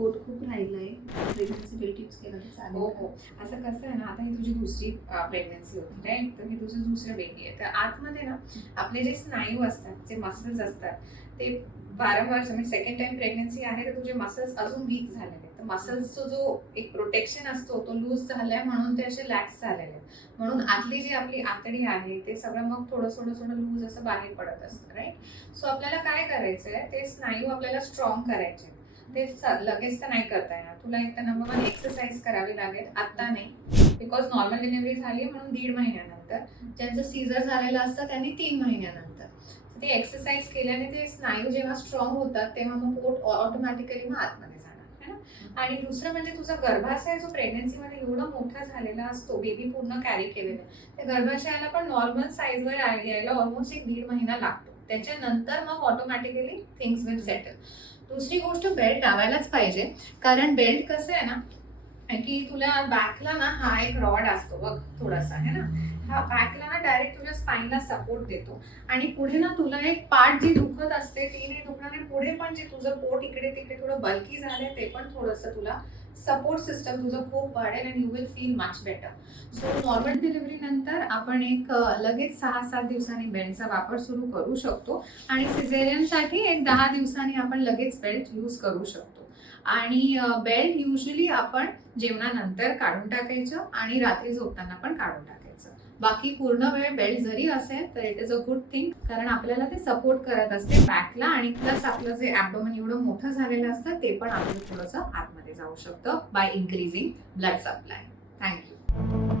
पोट खूप राहिलंय, प्रेग्नन्सी बेल्ट यूज केलं तर चालेल हो का? हो. असं कसं आहे ना, आता ही तुझी दुसरी प्रेग्नन्सी होती राईट, तर हे तुझं दुसरं बेबी आहे. तर आतमध्ये ना आपले जे स्नायू असतात, जे मसल्स असतात, ते वारंवार म्हणजे सेकंड टाइम प्रेग्नन्सी आहे तर तुझे मसल्स अजून वीक झालेले आहेत. तर मसल्सचा जो एक प्रोटेक्शन असतो तो लूज झालाय म्हणून ते असे लॅक्स झालेले आहेत. म्हणून आतली जी आपली आतडी आहे ते सगळं मग थोडं थोडं थोडं लूज असं बाहेर पडत असतं राईट. सो आपल्याला काय करायचंय, ते स्नायू आपल्याला स्ट्रॉंग करायचे. ते लगेच तर नाही करता येणार तुला. एक तर नंबर वन एक्सरसाइज करावी लागेल, आता नाही बिकॉज नॉर्मल डिलिव्हरी झाली म्हणून 1.5 महिन्यानंतर. ज्यांचं सीझर झालेलं असतं त्यांनी 3 महिन्यानंतर. ते एक्सरसाइज केल्याने ते स्नायू जेव्हा स्ट्रॉंग होतात तेव्हा मग पोट ऑटोमॅटिकली मग आतमध्ये जाणार है ना. आणि दुसरं म्हणजे तुझा गर्भाशय जो प्रेग्नन्सीमध्ये एवढा मोठा झालेला असतो, बेबी पूर्ण कॅरी केलेला, त्या गर्भाशयाला पण नॉर्मल साईजवर यायला ऑलमोस्ट 1.5 महिना लागतो. त्याच्यानंतर मग ऑटोमॅटिकली थिंग्स विल सेटल. दुसरी गोष्ट बेल्ट लावायलाच पाहिजे, कारण बेल्ट कसं आहे ना की तुला बॅकला ना हा एक रॉड असतो बघ थोडासा है ना, हा बॅकला ना डायरेक्ट तुझ्या स्पाईनला सपोर्ट देतो. आणि पुढे ना तुला एक पार्ट जी दुखत असते ती नाही दुखणार, आणि पुढे पण जे तुझं पोट इकडे तिकडे थोडं बल्की झालंय ते पण थोडंसं तुला सपोर्ट सिस्टम तुझं खूप वाढेल आणि you will feel much better. So normal delivery नंतर आपण एक लगेच 6-7 दिवसांनी बेल्टचा वापर सुरू करू शकतो, आणि सिझेरियनसाठी एक 10 दिवसांनी आपण लगेच बेल्ट यूज करू शकतो. आणि बेल्ट युजली आपण जेवणानंतर काढून टाकायचं आणि रात्री झोपताना पण काढून टाकायचं. बाकी पूर्ण वेळ बेल्ट जरी असेल तर it is a good thing, कारण आपल्याला ते सपोर्ट करत असते बॅकला, आणि प्लस आपलं जे ॲब्डोमेन एवढं मोठं झालेलं असतं ते पण आपलं थोडंसं आतमध्ये जाऊ शकतं by increasing blood supply. Thank you.